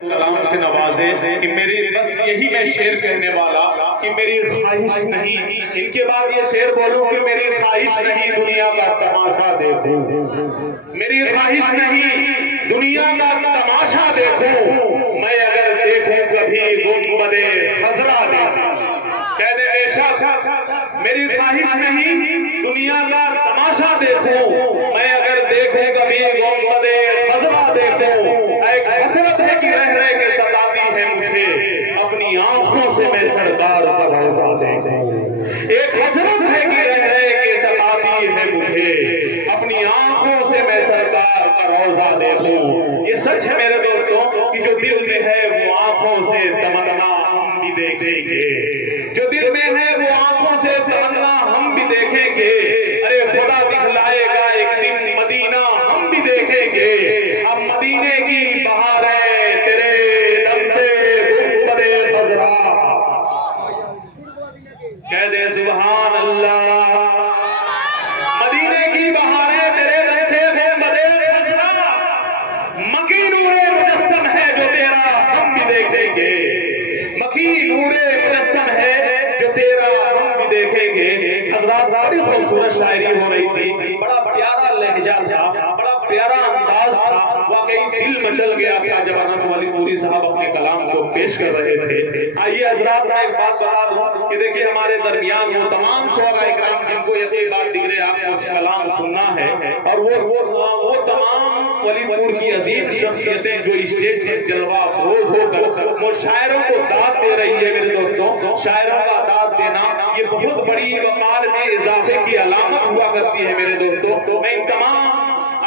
कलाम से नवाजे कि मेरी बस यही मैं शेर कहने वाला कि मेरी ख्वाहिश नहीं, इनके बाद ये शेर बोलूं कि मेरी ख्वाहिश नहीं दुनिया का तमाशा देखूं, मेरी ख्वाहिश नहीं दुनिया का तमाशा देखूं, मैं अगर देखूं कभी गुंबदे खजरा देखूं, कह दे बेशक मेरी ख्वाहिश नहीं दुनिया का तमाशा देखूं, मैं अगर देखूं कभी गुंबदे खजरा देखूं, एक हसरत है कि रह रह के सताती है मुझे अपनी आंखों से मैं सरदार का रौजा देखूं, एक हसरत है कि रह रह के सताती है मुझे अपनी आंखों से मैं सरदार का रौजा देखूं। ये सच है मेरे दोस्तों कि जो दिल में है वो आंखों से तमन्ना हम भी देखेंगे, जो दिल में है वो आंखों से तमन्ना हम भी देखेंगे, अरे खुदा दिखलाएगा एक दिन मदीना हम भी देखेंगे, अब मदीने की बहार है तेरे दम से गुंबदे खजरा, कह दे सुभान अल्लाह, मदीने की बहार है तेरे दम से गुंबदे खजरा, मकी नूरे मुजस्सम है जो तेरा हम भी देखेंगे, मकी नूरे मुजस्सम है जो तेरा हम भी देखेंगे। हज़रात बड़ी खूबसूरत शायरी हो रही थी, बड़ा प्यारा लहजा था, बड़ा प्यारा अंदाज था, वाकई दिल मचल गया था जब अनस वालीपुरी साहब अपने कलाम को पेश कर रहे थे। आइए हज़रात मैं एक बात बता दूं कि देखिए हमारे दरमियान वो तमाम शोरा इकराम जिनको ये बात दिख रहे आपको कलाम सुनना है, और वो तमाम वलीपुर की अजीम शख्सियतें जो स्टेज पर जलवा अफरोज होकर वो शायरों को दाद दे रही है। मेरे दोस्तों शायरों का दाद देना ये बहुत बड़ी वकार में इजाफे की अलामत हुआ करती है। मेरे दोस्तों मैं इन तमाम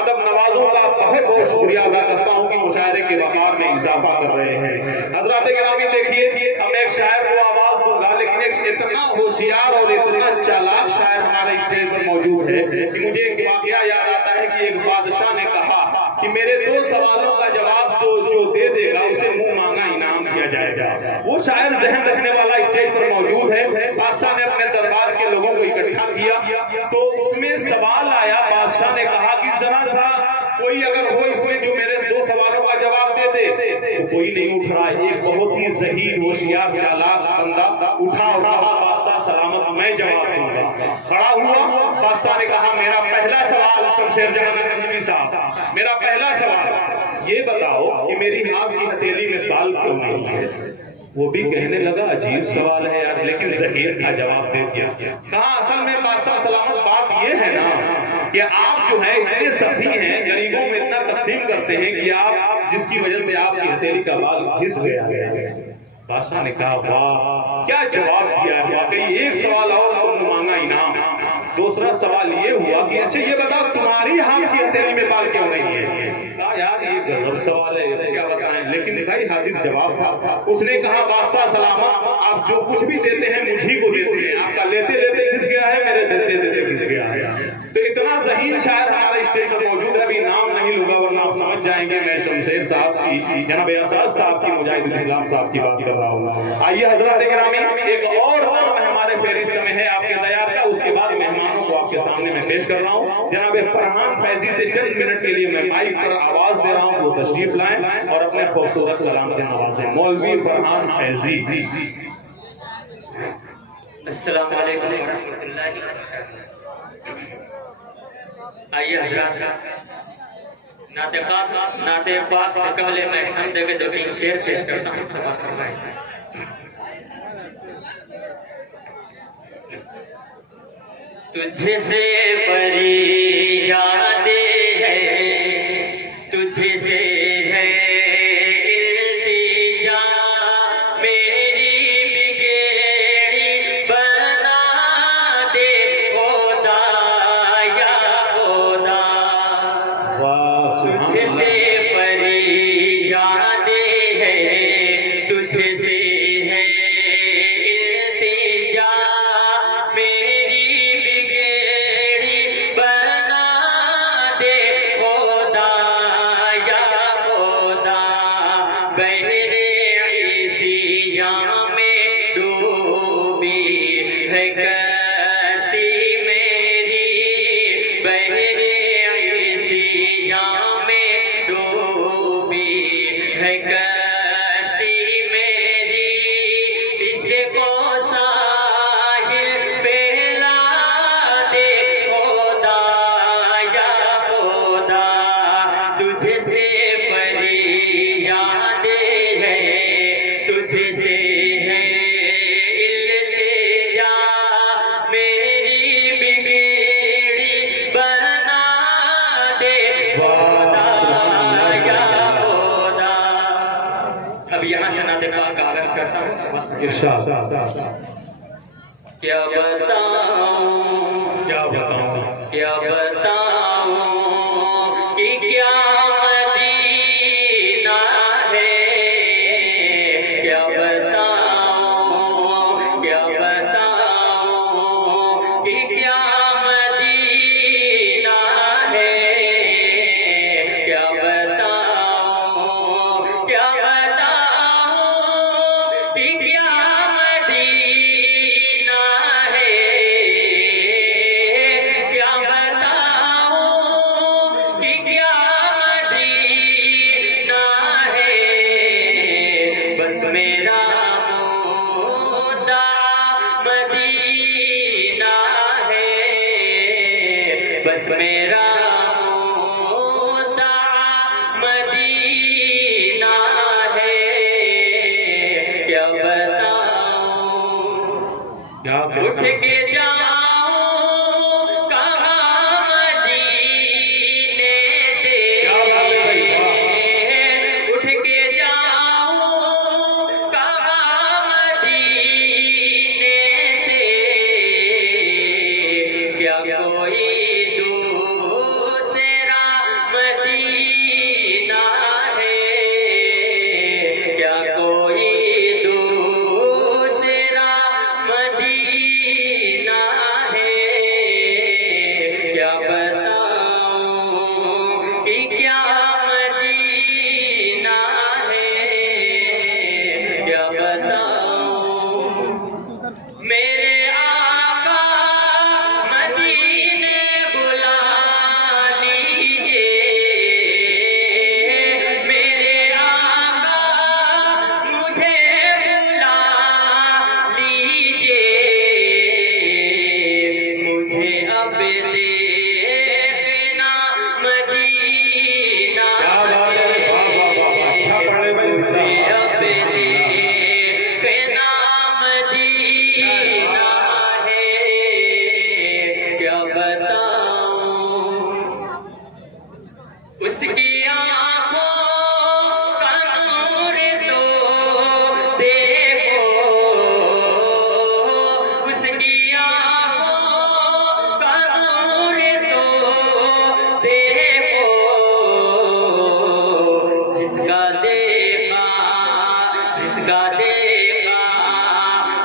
अदब नवाजों का बहुत बहुत शुक्रिया अदा करता हूँ कि मुशायरे के वकार में इजाफा कर रहे हैं। हजरात गिरामी देखिए हम एक शायर को आवाज दूंगा, लेकिन एक इतना होशियार और इतना चालाक शायर हमारे स्टेज पर मौजूद है कि मुझे एक वाकया याद आता है कि एक बादशाह ने कहा कि मेरे 2 सवालों का जवाब जो दे देगा उसे मुंह मांगा इनाम दिया जाएगा। वो शायर जहन रखने वाला स्टेज पर मौजूद है। बादशाह ने अपने दरबार के लोगों को इकट्ठा किया तो उसमें सवाल आया, बादशाह ने कहा कि जरा सा कोई अगर हो इसमें जो मेरे 2 सवालों का जवाब दे दे, तो कोई नहीं उठ रहा। एक बहुत ही ज़हीर होशियार चालाक बंदा उठा और कहा बादशाह सलामत मैं जवाब दूंगा। खड़ा हुआ, बादशाह ने कहा मेरा पहला सवाल शमशेर जहां नदवी साहब, मेरा पहला सवाल ये बताओ कि मेरी हाथ की हथेली में बाल क्यों नहीं है। वो भी कहने लगा अजीब सवाल है यार, लेकिन ज़हीर का जवाब दे दिया। कहा असल में बादशाह सलामत बात ये है ना कि आप जो है इतने सभी हैं, गरीबों में इतना तकसीम करते हैं कि आप जिसकी वजह से आपकी हथेली का बाल घिस गया है। बादशाह ने कहा वाह क्या जवाब दिया है, वाकई एक सवाल और मांगा इनाम। दूसरा सवाल ये हुआ कि अच्छा ये बताओ तुम्हारी हाथ की हथेली में बाल क्यों नहीं है। कहा यार ये गजब सवाल है क्या बताएं, लेकिन भाई हाजिर जवाब था। उसने कहा बादशाह सलामत आप जो कुछ भी देते हैं मुझी को देते हैं, आपका लेते लेते घिस गया है, मेरे देते देते घिस गया है। तो इतना ज़हीर शायर हमारे स्टेज पर मौजूद है, अभी नाम नहीं लूंगा वरना आप समझ जाएंगे मैं शमशेर साहब की जनाब आजाद साहब की मुजाहिद इस्लाम साहब की बात कर रहा हूँ। आइए हजरत गिरामी एक और नाम हमारे फहरिस्त में है आपके तैयार का, उसके बाद मेहमानों को आपके सामने मैं पेश कर रहा हूँ। जनाब फरहान फैजी से चंद मिनट के लिए मैं माइक पर आवाज दे रहा हूँ, वो तशरीफ लाएं और अपने खूबसूरत कलाम से नवाजें। मौलवी फरहान फैजी। अस्सलाम वालेकुम रहमतुल्लाहि। आइए हज़रात नाते पाक से पहले मैं हम देखे 2-3 शेर पेश करता हूँ। सभा फरमाएं। तुझसे बड़ी यादें हैं, तुझसे है इल्तिजा, मेरी बिगड़ी बना दे खुदा या खुदा। तुझसे बड़ी यादें हैं, तुझसे है इल्तिजा, मेरी बिगड़ी बना अब यहाँ से नाते पाक का आगाज करता हूँ। इरशाद। क्या बताऊं, क्या बताऊं, क्या बताऊं कि क्या मदीना है, क्या बताऊं, क्या बताऊं कि क्या मदीना है, क्या बताऊं, क्या बताऊं कि क्या मदीना है, क्या बताऊं कि क्या मदीना है, बस मेरा मुद्दा मदीना है, बस मेरा मुद्दा मदीना है, क्या बताऊं, क्या उठ के जाऊं कहाँ मदीने से, क्या बात है भाई, उठ के जाऊं कहाँ मदीने से, क्या कोई दूसरा मदीना है, क्या कोई दूसरा मदीना है, क्या बताऊं कि क्या मदीना है, क्या बताऊं मेरे आका मदीने बुला लीजिए, मेरे आका मुझे बुला लीजिए, मुझे अब देखना मदीना क्या बात है, वाह वाह वाह, अच्छा पढ़े भाई, मुझे जिंदाबाद। अब देखना मदीना है, क्या बताऊं उसकी आँखों का नूर तो देखो, उसकी आँखों का नूर तो देखो, जिसका देखा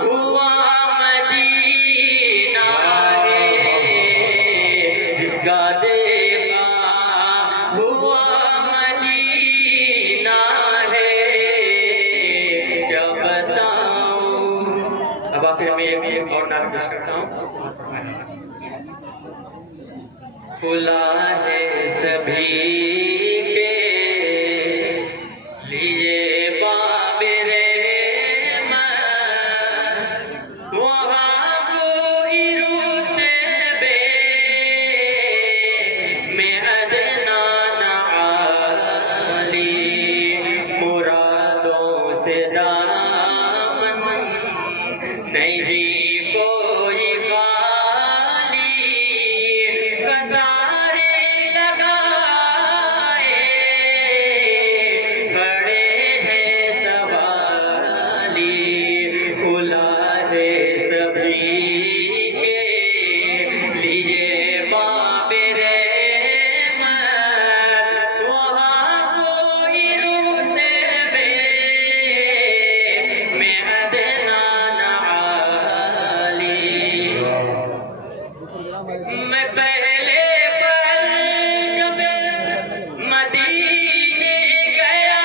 हुआ मदीना है, जिसका देखा हुआ मदीना है, क्या बताऊं। अब आखिर में एक और नाम पेश करता हूँ। खुला है सभी के लिए बाबे रहमत, वहाँ कोई रुतबे में अदना न आली, मुरादों से दामन नहीं कोई खाली, कतारे लगाए खड़े हैं सवाली, खुला है सभी के लिए बाबे रहमत, वहाँ कोई रुतबे में अदना न आली। मैं पहले पल जब मदीने गया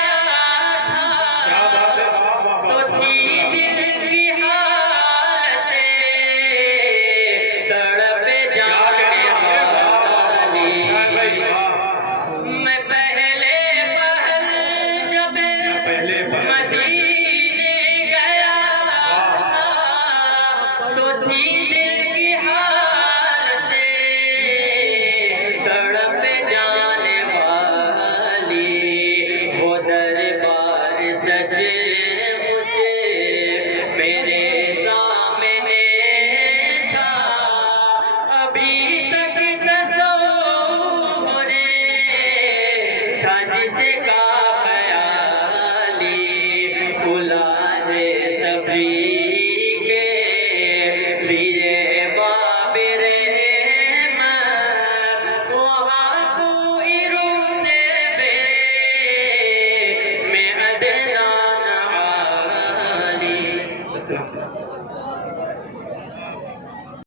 क्या था, बात है, वाह वाह तो वाह, थी दिल की हालत तड़प क्या जाने कहना है, वाह वाह वाह, वाली। अच्छा है भाई, वाह। मैं पहले पल जब पहले पल मदीने गया था, तो थी दिल की हालत तड़प जाने वाली, वो दरबार सजे मुझे मेरे सामने था, अभी तक तस्वुर था जिसे